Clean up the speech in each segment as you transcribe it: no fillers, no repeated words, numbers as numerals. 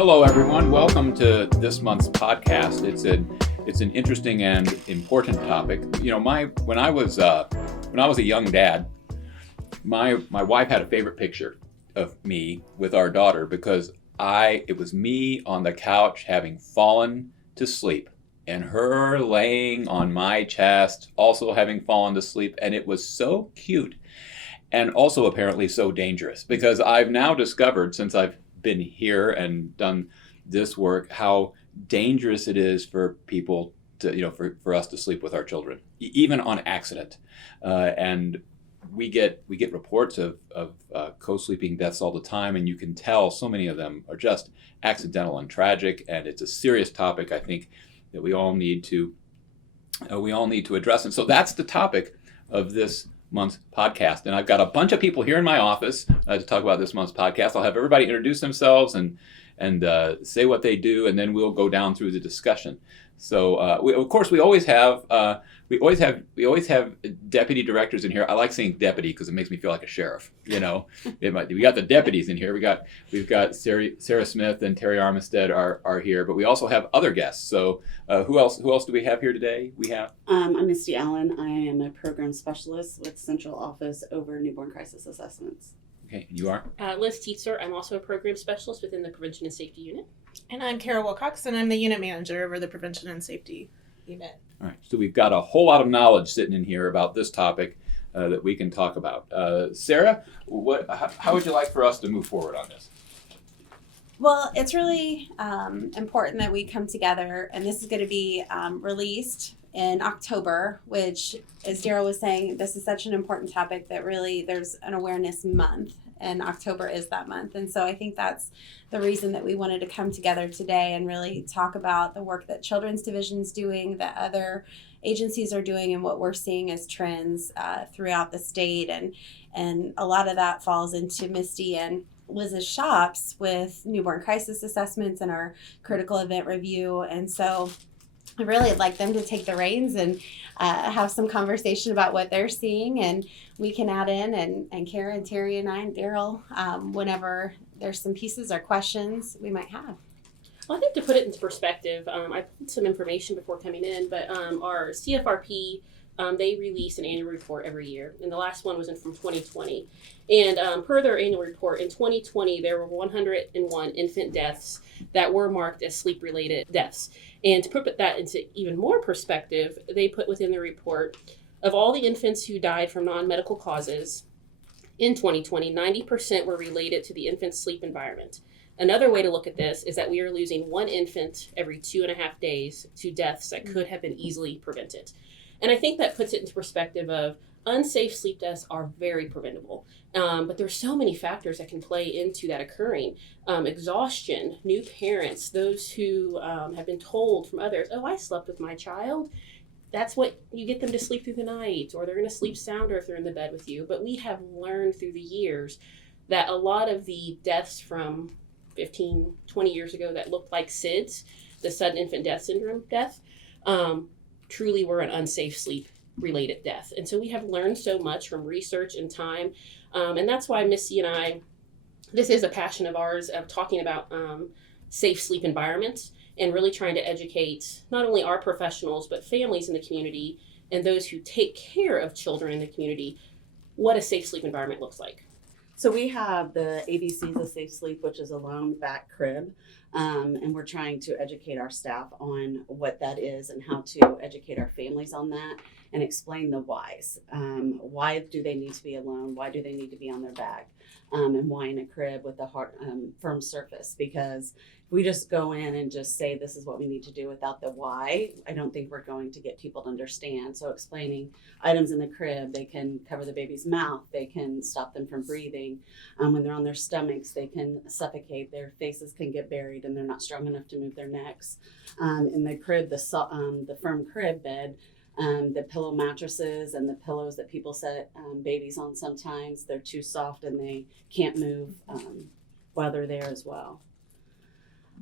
Hello, everyone. Welcome to this month's podcast. It's an interesting and important topic. You know, when I was a young dad, my wife had a favorite picture of me with our daughter because it was me on the couch having fallen to sleep and her laying on my chest also having fallen to sleep, and it was so cute and also apparently so dangerous because I've now discovered, since I've been here and done this work, how dangerous it is for people to, for us to sleep with our children, even on accident. And we get reports of co-sleeping deaths all the time, and you can tell so many of them are just accidental and tragic. And it's a serious topic, I think, that we all need to address. And so that's the topic of this month's podcast. And I've got a bunch of people here in my office to talk about this month's podcast. I'll have everybody introduce themselves and say what they do, and then we'll go down through the discussion. So we always have deputy directors in here. I like saying deputy because it makes me feel like a sheriff. We got the deputies in here. We've got Sarah Smith and Terry Armistead are here, but we also have other guests. So who else do we have here today? I'm Misty Allen. I am a program specialist with Central Office over Newborn Crisis Assessments. Okay, and you are? Liz Tietzer. I'm also a program specialist within the Prevention and Safety Unit. And I'm Kara Wilcox, and I'm the unit manager over the Prevention and Safety Unit. All right, so we've got a whole lot of knowledge sitting in here about this topic that we can talk about. Sarah, how would you like for us to move forward on this? Well, it's really important that we come together, and this is going to be released in October, which, as Daryl was saying, this is such an important topic that really there's an awareness month, and October is that month. And so I think that's the reason that we wanted to come together today and really talk about the work that Children's Division is doing, that other agencies are doing, and what we're seeing as trends throughout the state. And a lot of that falls into Misty and Liz's shops with newborn crisis assessments and our critical event review. And so I really would like them to take the reins and have some conversation about what they're seeing, and we can add in, and Kara and Terry and I and Daryl, whenever there's some pieces or questions we might have. Well, I think to put it into perspective, I put some information before coming in, but our CFRP, they release an annual report every year, and the last one was from 2020. And per their annual report, in 2020, there were 101 infant deaths that were marked as sleep-related deaths. And to put that into even more perspective, they put within the report, of all the infants who died from non-medical causes in 2020, 90% were related to the infant's sleep environment. Another way to look at this is that we are losing one infant every 2.5 days to deaths that could have been easily prevented. And I think that puts it into perspective of unsafe sleep deaths are very preventable. But there's so many factors that can play into that occurring. Exhaustion, new parents, those who have been told from others, oh, I slept with my child. That's what you get them to sleep through the night, or they're going to sleep sounder if they're in the bed with you. But we have learned through the years that a lot of the deaths from 15, 20 years ago that looked like SIDS, the sudden infant death syndrome death, truly were an unsafe sleep-related death. And so we have learned so much from research and time. And that's why Missy and I, this is a passion of ours, of talking about safe sleep environments and really trying to educate not only our professionals, but families in the community and those who take care of children in the community, what a safe sleep environment looks like. So we have the ABCs of Safe Sleep, which is a lone back crib. And we're trying to educate our staff on what that is and how to educate our families on that and explain the whys. Why do they need to be alone? Why do they need to be on their back? And why in a crib with a hard, firm surface? Because if we just go in and just say this is what we need to do without the why, I don't think we're going to get people to understand. So explaining items in the crib, they can cover the baby's mouth, they can stop them from breathing. When they're on their stomachs, they can suffocate, their faces can get buried and they're not strong enough to move their necks. In the crib, the firm crib bed, the pillow mattresses and the pillows that people set babies on sometimes, they're too soft and they can't move while they're there as well.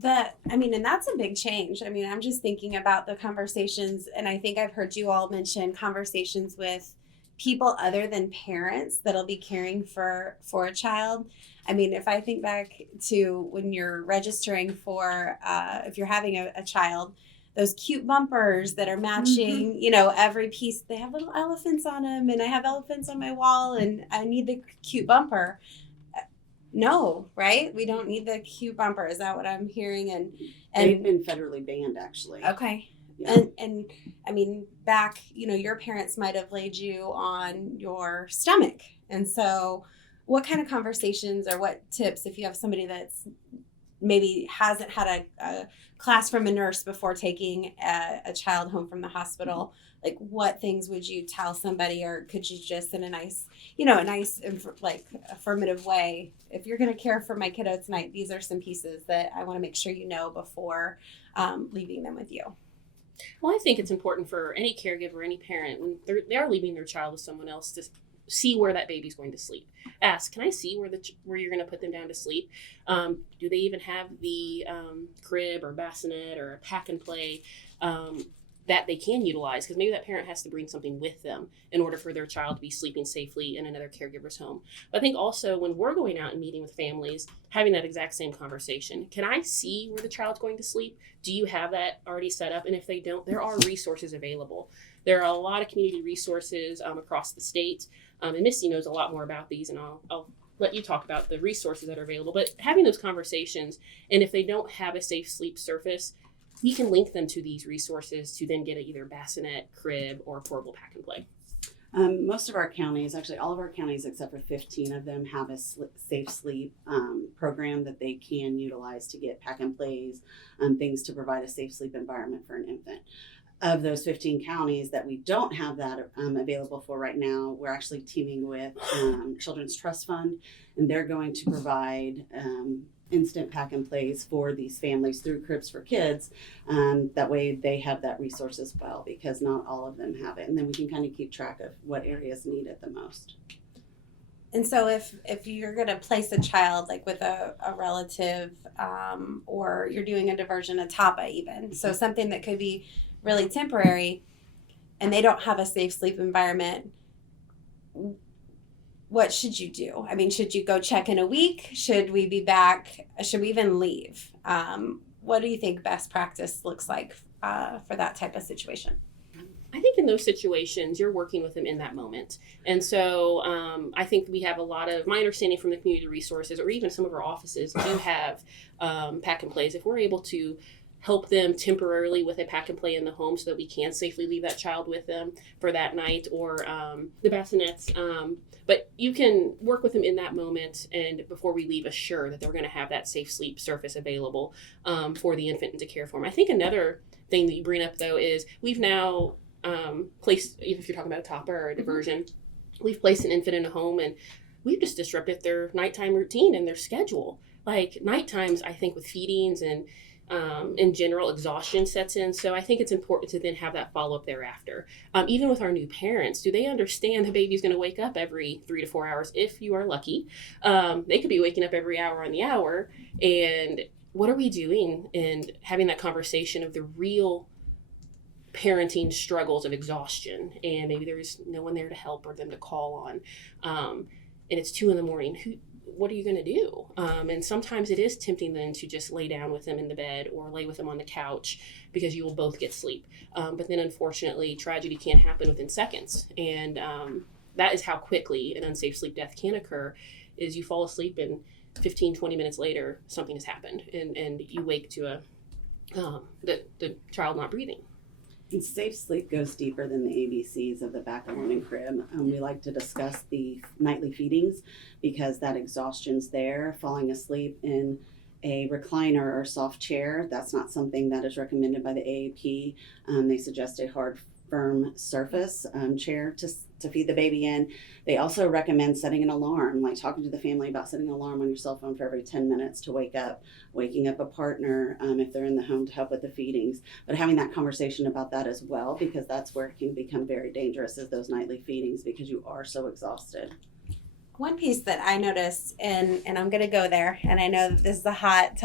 And that's a big change. I'm just thinking about the conversations, and I think I've heard you all mention conversations with people other than parents that'll be caring for a child. I mean, if I think back to when you're registering for, if you're having a child, those cute bumpers that are matching, you know, every piece, they have little elephants on them, and I have elephants on my wall, and I need the cute bumper. No, right? We don't need the cute bumper. Is that what I'm hearing? They've And been federally banned, actually. okay. Yeah. And I mean, back, you know, your parents might have laid you on your stomach. And so what kind of conversations or what tips, if you have somebody that's maybe hasn't had a class from a nurse before taking a child home from the hospital, like what things would you tell somebody, or could you just in a nice, you know, like affirmative way, if you're going to care for my kiddo tonight, these are some pieces that I want to make sure you know before leaving them with you. Well, I think it's important for any caregiver, any parent, when they are leaving their child with someone else, to see where that baby's going to sleep. Ask, can I see where you're going to put them down to sleep? Do they even have the crib or bassinet or a pack and play that they can utilize? Because maybe that parent has to bring something with them in order for their child to be sleeping safely in another caregiver's home. But I think also when we're going out and meeting with families, having that exact same conversation. Can I see where the child's going to sleep? Do you have that already set up? And if they don't, there are resources available. There are a lot of community resources across the state. And Misty knows a lot more about these, and I'll let you talk about the resources that are available. But having those conversations, and if they don't have a safe sleep surface, we can link them to these resources to then get either bassinet, crib, or portable pack and play. Most of our counties, actually all of our counties except for 15 of them, have a safe sleep program that they can utilize to get pack and plays, things to provide a safe sleep environment for an infant. Of those 15 counties that we don't have that available for right now, we're actually teaming with Children's Trust Fund, and they're going to provide instant pack and plays for these families through Cribs for Kids. That way they have that resource as well, because not all of them have it. And then we can kind of keep track of what areas need it the most. And so if you're going to place a child like with a relative or you're doing a diversion, a TAPA even, so something that could be really temporary and they don't have a safe sleep environment, what should you do? I mean, should you go check in a week? Should we be back? Should we even leave? What do you think best practice looks like for that type of situation? I think in those situations, you're working with them in that moment. And so I think we have a lot of, my understanding from the community resources, or even some of our offices do have pack and plays. If we're able to help them temporarily with a pack and play in the home so that we can safely leave that child with them for that night, or the bassinets. But you can work with them in that moment, and before we leave, assure that they're going to have that safe sleep surface available for the infant to care for them. I think another thing that you bring up, though, is we've now placed, if you're talking about a TAPA or a diversion, we've placed an infant in a home, and we've just disrupted their nighttime routine and their schedule. Like night times, I think with feedings and in general, exhaustion sets in. So I think it's important to then have that follow-up thereafter. Even with our new parents, do they understand the baby's going to wake up every 3 to 4 hours if you are lucky? They could be waking up every hour on the hour. And what are we doing? And having that conversation of the real parenting struggles of exhaustion. And maybe there's no one there to help or them to call on. And it's 2 a.m. What are you going to do? And sometimes it is tempting then to just lay down with them in the bed or lay with them on the couch because you will both get sleep. But then unfortunately, tragedy can happen within seconds. And that is how quickly an unsafe sleep death can occur, is you fall asleep and 15, 20 minutes later, something has happened and you wake to the child not breathing. And safe sleep goes deeper than the ABCs of the back alone and crib. We like to discuss the nightly feedings because that exhaustion's there. Falling asleep in a recliner or soft chair, that's not something that is recommended by the AAP. They suggest a hard, firm surface chair to feed the baby in. They also recommend setting an alarm, like talking to the family about setting an alarm on your cell phone for every 10 minutes to wake up, waking up a partner if they're in the home to help with the feedings. But having that conversation about that as well, because that's where it can become very dangerous, is those nightly feedings, because you are so exhausted. one piece that I noticed, and I'm gonna go there, and I know that this is a hot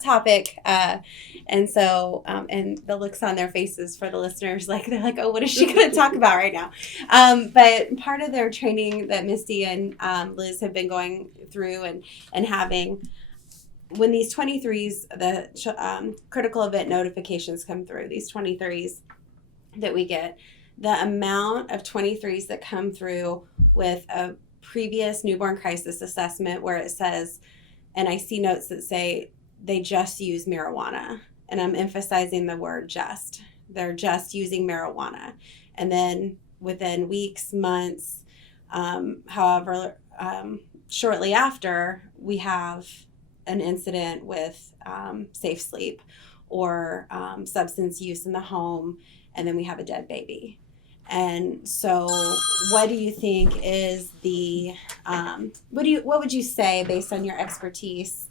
topic, and so and the looks on their faces for the listeners, like they're like, oh, what is she gonna talk about right now? But part of their training that Misty and Liz have been going through and having, when these 23s, the critical event notifications come through, these 23s that we get, the amount of 23s that come through with a previous newborn crisis assessment where it says, and I see notes that say they just use marijuana, and I'm emphasizing the word just. They're just using marijuana. And then within weeks, months, however, shortly after, we have an incident with safe sleep or substance use in the home, and then we have a dead baby. And so what do you think is the what would you say, based on your expertise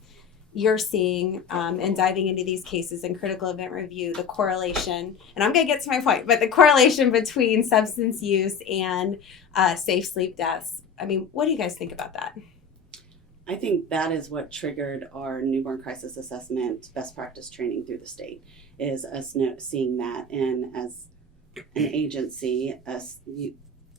you're seeing and diving into these cases in critical event review, the correlation, and I'm going to get to my point, but the correlation between substance use and safe sleep deaths? I mean, what do you guys think about that? I think that is what triggered our newborn crisis assessment best practice training through the state, is us seeing that, and as an agency, us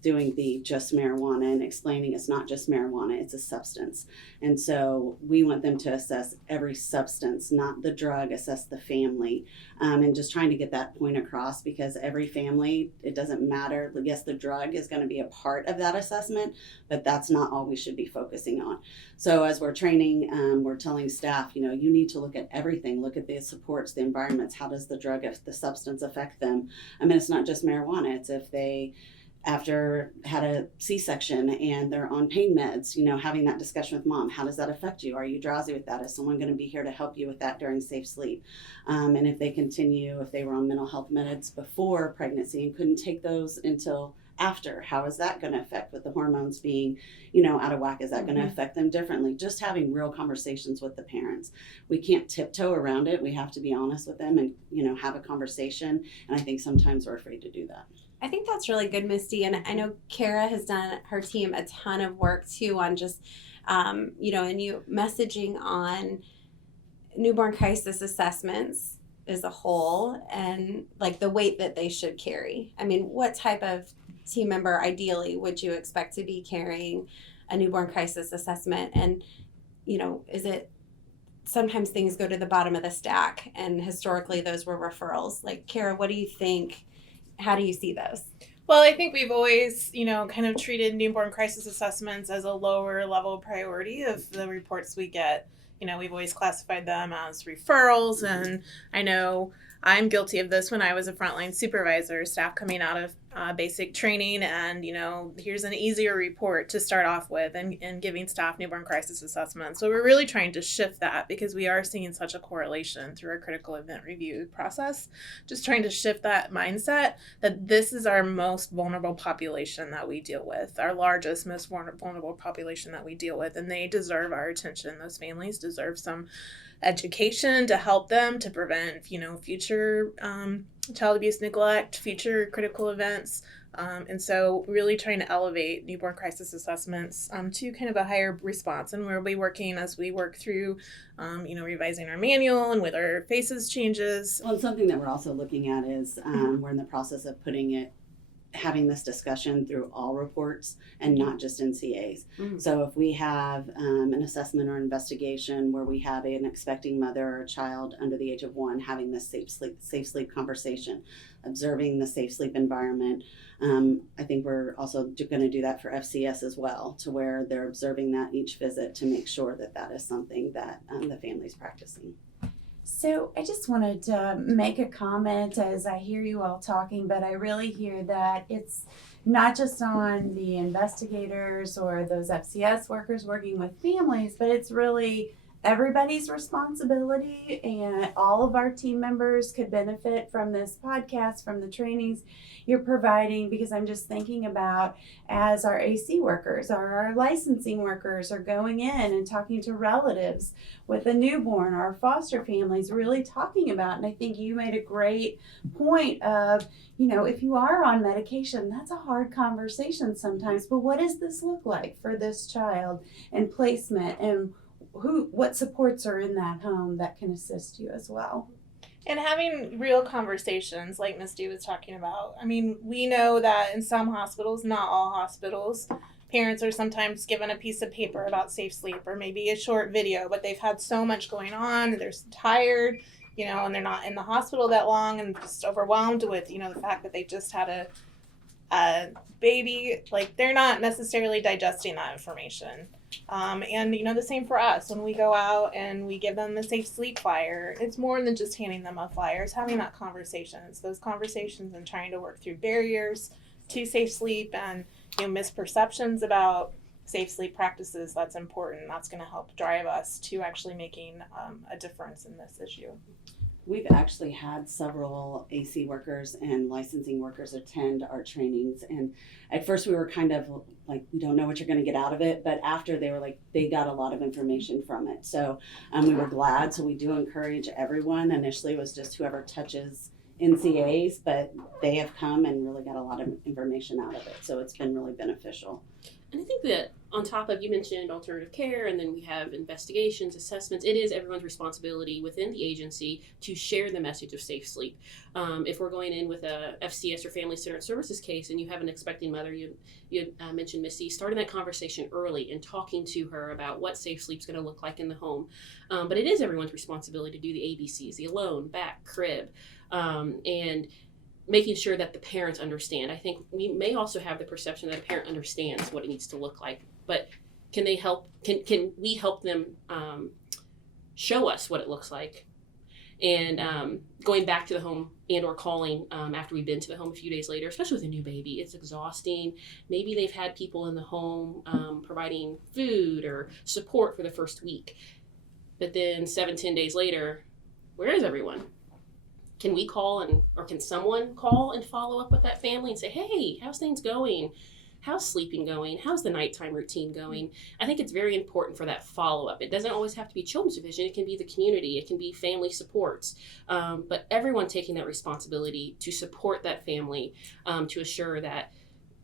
doing the just marijuana and explaining it's not just marijuana, it's a substance. And so we want them to assess every substance, not the drug, assess the family, and just trying to get that point across, because every family, it doesn't matter. Yes, the drug is going to be a part of that assessment, but that's not all we should be focusing on. So as we're training, we're telling staff, you need to look at everything, look at the supports, the environments, how does the drug, if the substance affect them? I mean, it's not just marijuana, it's if they after had a C-section and they're on pain meds, having that discussion with mom. How does that affect you? Are you drowsy with that? Is someone going to be here to help you with that during safe sleep? And if they continue, if they were on mental health meds before pregnancy and couldn't take those until after, how is that going to affect, with the hormones being, out of whack? Is that going to affect them differently? Just having real conversations with the parents. We can't tiptoe around it. We have to be honest with them and, have a conversation. And I think sometimes we're afraid to do that. I think that's really good, Misty. And I know Kara has done, her team, a ton of work too on just, and you messaging on newborn crisis assessments as a whole, and like the weight that they should carry. I mean, what type of team member ideally would you expect to be carrying a newborn crisis assessment? And, is it, sometimes things go to the bottom of the stack, and historically those were referrals. Like, Kara, what do you think? How do you see those? Well, I think we've always, kind of treated newborn crisis assessments as a lower level priority of the reports we get. We've always classified them as referrals, and I know I'm guilty of this when I was a frontline supervisor, staff coming out of basic training, and, here's an easier report to start off with, and giving staff newborn crisis assessments. So we're really trying to shift that, because we are seeing such a correlation through our critical event review process, just trying to shift that mindset that this is our most vulnerable population that we deal with, our largest, most vulnerable population that we deal with, and they deserve our attention. Those families deserve some education to help them to prevent, future child abuse, neglect, future critical events. And so really trying to elevate newborn crisis assessments to kind of a higher response. And we'll be working as we work through, revising our manual and with our FACES changes. Well, something that we're also looking at is we're in the process of having this discussion through all reports and not just NCAs. Mm-hmm. So if we have an assessment or investigation where we have an expecting mother or a child under the age of 1 having this safe sleep conversation, observing the safe sleep environment, I think we're also going to do that for FCS as well, to where they're observing that each visit to make sure that that is something that the family's practicing. So I just wanted to make a comment as I hear you all talking, but I really hear that it's not just on the investigators or those FCS workers working with families, but it's really everybody's responsibility, and all of our team members could benefit from this podcast, from the trainings you're providing, because I'm just thinking about as our AC workers or our licensing workers are going in and talking to relatives with a newborn or foster families, really talking about, and I think you made a great point of, if you are on medication, that's a hard conversation sometimes, but what does this look like for this child, and placement, and what supports are in that home that can assist you as well. And having real conversations like Misty was talking about. I mean, we know that in some hospitals, not all hospitals, parents are sometimes given a piece of paper about safe sleep or maybe a short video, but they've had so much going on, they're tired, and they're not in the hospital that long and just overwhelmed with, the fact that they just had a baby. Like, they're not necessarily digesting that information. And the same for us when we go out and we give them the safe sleep flyer. It's more than just handing them a flyer. It's having that conversation. It's those conversations and trying to work through barriers to safe sleep and misperceptions about safe sleep practices. That's important. That's going to help drive us to actually making a difference in this issue. We've actually had several AC workers and licensing workers attend our trainings, and at first we were kind of like, we don't know what you're going to get out of it, but after they were like, they got a lot of information from it. So we were glad. So we do encourage everyone. Initially it was just whoever touches NCAs, but they have come and really got a lot of information out of it. So it's been really beneficial. And I think that on top of, you mentioned alternative care, and then we have investigations, assessments, it is everyone's responsibility within the agency to share the message of safe sleep. If we're going in with a FCS or Family Centered Services case and you have an expecting mother, you mentioned Missy, starting that conversation early and talking to her about what safe sleep's going to look like in the home. But it is everyone's responsibility to do the ABCs, the alone, back, crib, and making sure that the parents understand. I think we may also have the perception that a parent understands what it needs to look like, but can they help? Can we help them show us what it looks like? And going back to the home and or calling after we've been to the home a few days later, especially with a new baby, it's exhausting. Maybe they've had people in the home providing food or support for the first week, but then 7-10 days later, where is everyone? Can we call or can someone call and follow up with that family and say, hey, how's things going? How's sleeping going? How's the nighttime routine going? I think it's very important for that follow-up. It doesn't always have to be children's division. It can be the community. It can be family supports. But everyone taking that responsibility to support that family to assure that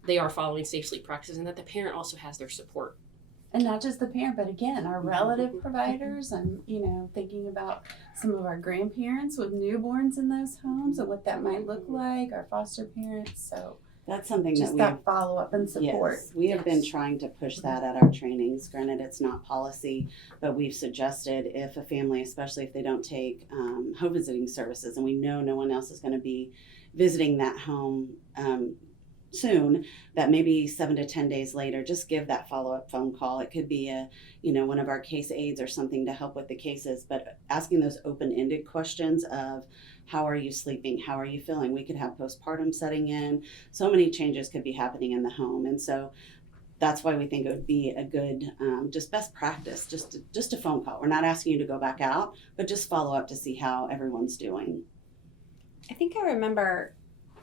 they are following safe sleep practices and that the parent also has their support. And not just the parent, but again, our relative providers, and thinking about some of our grandparents with newborns in those homes and what that might look like, our foster parents. So That's something just that follow up and support. Yes, we have been trying to push that at our trainings. Granted, it's not policy, but we've suggested if a family, especially if they don't take home visiting services, and we know no one else is going to be visiting that home soon, that maybe 7 to 10 days later, just give that follow-up phone call. It could be one of our case aides or something to help with the cases, but asking those open-ended questions of how are you sleeping? How are you feeling? We could have postpartum setting in. So many changes could be happening in the home. And so that's why we think it would be a good, just best practice, just a phone call. We're not asking you to go back out, but just follow up to see how everyone's doing. I think I remember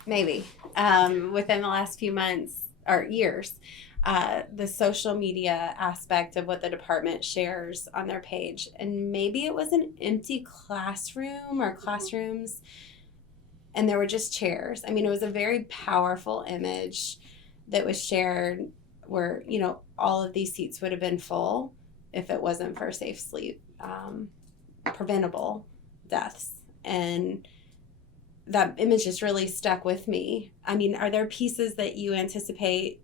maybe within the last few months or years, the social media aspect of what the department shares on their page. And maybe it was an empty classroom or classrooms, and there were just chairs. I mean, it was a very powerful image that was shared where, all of these seats would have been full if it wasn't for safe sleep, preventable deaths. And that image just really stuck with me. I mean, are there pieces that you anticipate,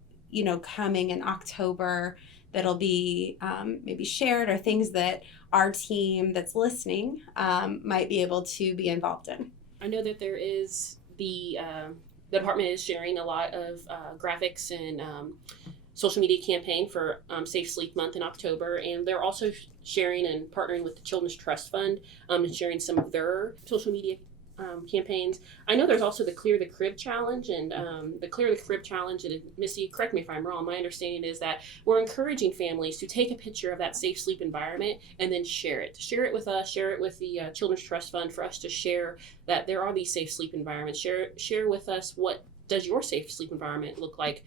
coming in October that'll be maybe shared, or things that our team that's listening might be able to be involved in? I know that there is the department is sharing a lot of graphics and social media campaign for Safe Sleep Month in October, and they're also sharing and partnering with the Children's Trust Fund and sharing some of their social media campaigns. I know there's also the Clear the Crib Challenge, and the Clear the Crib Challenge, and Missy, correct me if I'm wrong, my understanding is that we're encouraging families to take a picture of that safe sleep environment and then share it. Share it with us, share it with the Children's Trust Fund for us to share that there are these safe sleep environments. Share with us what does your safe sleep environment look like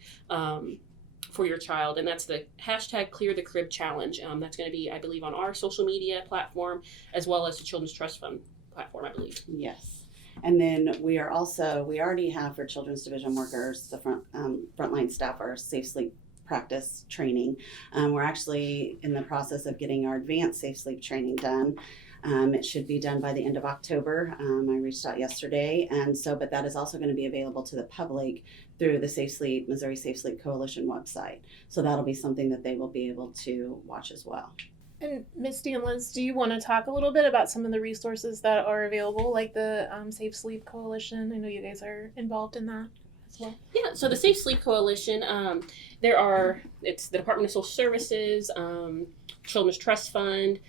for your child, and that's the hashtag Clear the Crib Challenge. That's going to be, I believe, on our social media platform as well as the Children's Trust Fund platform, I believe. Yes. And then we already have for children's division workers, the frontline staff, our safe sleep practice training. We're actually in the process of getting our advanced safe sleep training done. It should be done by the end of October. I reached out yesterday, but that is also going to be available to the public through the Missouri Safe Sleep Coalition website. So that'll be something that they will be able to watch as well. And Misty and Liz, do you want to talk a little bit about some of the resources that are available, like the Safe Sleep Coalition? I know you guys are involved in that as well. Yeah, so the Safe Sleep Coalition, it's the Department of Social Services, Children's Trust Fund,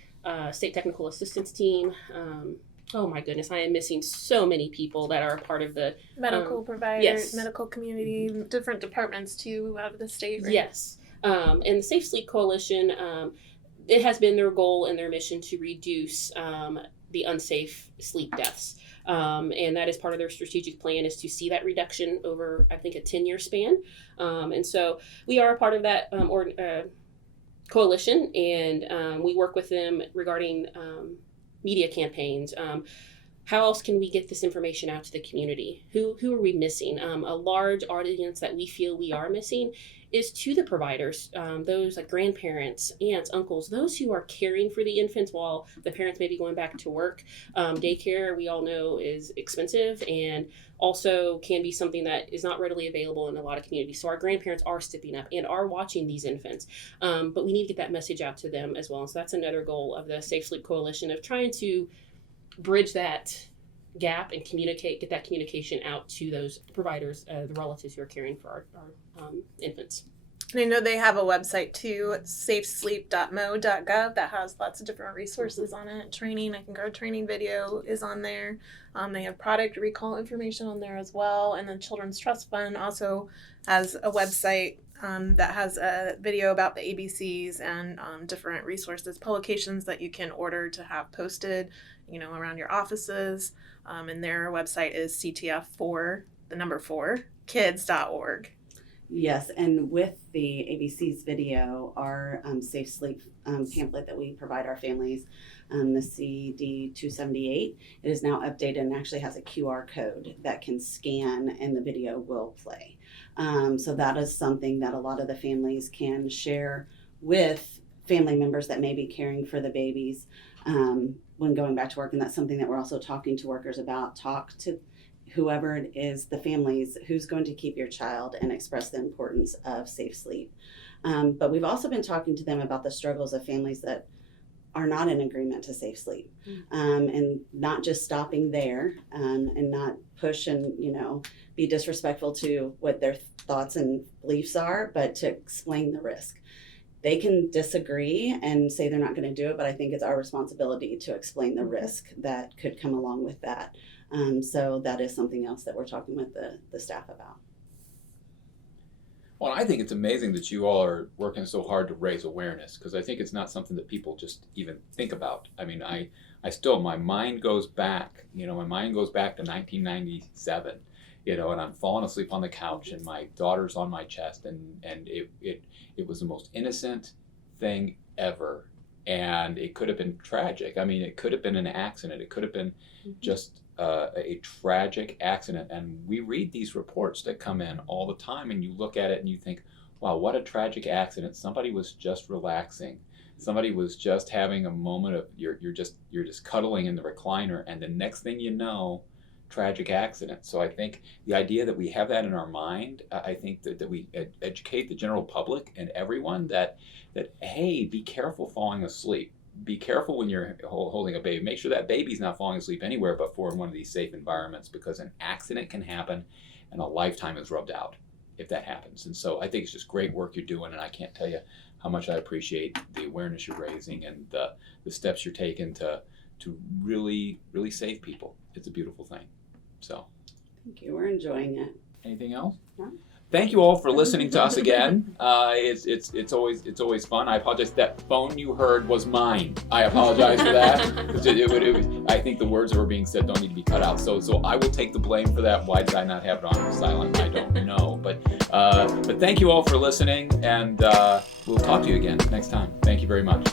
State Technical Assistance Team. Oh my goodness, I am missing so many people that are a part of the Medical providers, yes. medical community, different departments too out of the state, right? Yes. And the Safe Sleep Coalition, it has been their goal and their mission to reduce the unsafe sleep deaths. And that is part of their strategic plan, is to see that reduction over, I think, a 10-year span. And so we are a part of that coalition, and we work with them regarding media campaigns. How else can we get this information out to the community? Who are we missing? A large audience that we feel we are missing is to the providers, those like grandparents, aunts, uncles, those who are caring for the infants while the parents may be going back to work. Daycare, we all know, is expensive and also can be something that is not readily available in a lot of communities. So our grandparents are stepping up and are watching these infants, but we need to get that message out to them as well. And so that's another goal of the Safe Sleep Coalition, of trying to bridge that gap and get that communication out to those providers, the relatives who are caring for our infants. And I know they have a website too, safesleep.mo.gov, that has lots of different resources on it. Training, I think our training video is on there. They have product recall information on there as well. And the Children's Trust Fund also has a website that has a video about the ABCs and different resources, publications that you can order to have posted, around your offices. And their website is ctf4kids.org. Yes, and with the ABC's video, our safe sleep pamphlet that we provide our families, the CD 278, it is now updated and actually has a QR code that can scan and the video will play. So that is something that a lot of the families can share with family members that may be caring for the babies when going back to work. And that's something that we're also talking to workers about. Talk to whoever it is, the families, who's going to keep your child, and express the importance of safe sleep. But we've also been talking to them about the struggles of families that are not in agreement to safe sleep, and not just stopping there, and not push and be disrespectful to what their thoughts and beliefs are, but to explain the risk. They can disagree and say they're not going to do it, but I think it's our responsibility to explain the risk that could come along with that. So that is something else that we're talking with the staff about. Well, I think it's amazing that you all are working so hard to raise awareness, because I think it's not something that people just even think about. I mean, I still, my mind goes back to 1997, and I'm falling asleep on the couch and my daughter's on my chest, and it was the most innocent thing ever. And it could have been tragic. I mean, it could have been an accident. It could have been just a tragic accident. And we read these reports that come in all the time, and you look at it and you think, wow, what a tragic accident. Somebody was just relaxing. Somebody was just having a moment of, you're just cuddling in the recliner, and the next thing you know, tragic accident. So I think the idea that we have that in our mind, I think that we educate the general public and everyone that hey, be careful falling asleep. Be careful when you're holding a baby. Make sure that baby's not falling asleep anywhere but for one of these safe environments, because an accident can happen and a lifetime is rubbed out if that happens. And so I think it's just great work you're doing, and I can't tell you how much I appreciate the awareness you're raising and the steps you're taking to really, really save people. it's a beautiful thing. So, Thank you. We're enjoying it. anything else? No. Thank you all for listening to us again. It's always fun. I apologize. That phone you heard was mine. I apologize for that. I think the words that were being said don't need to be cut out. So I will take the blame for that. Why did I not have it on silent? I don't know. But thank you all for listening, and we'll talk to you again next time. Thank you very much.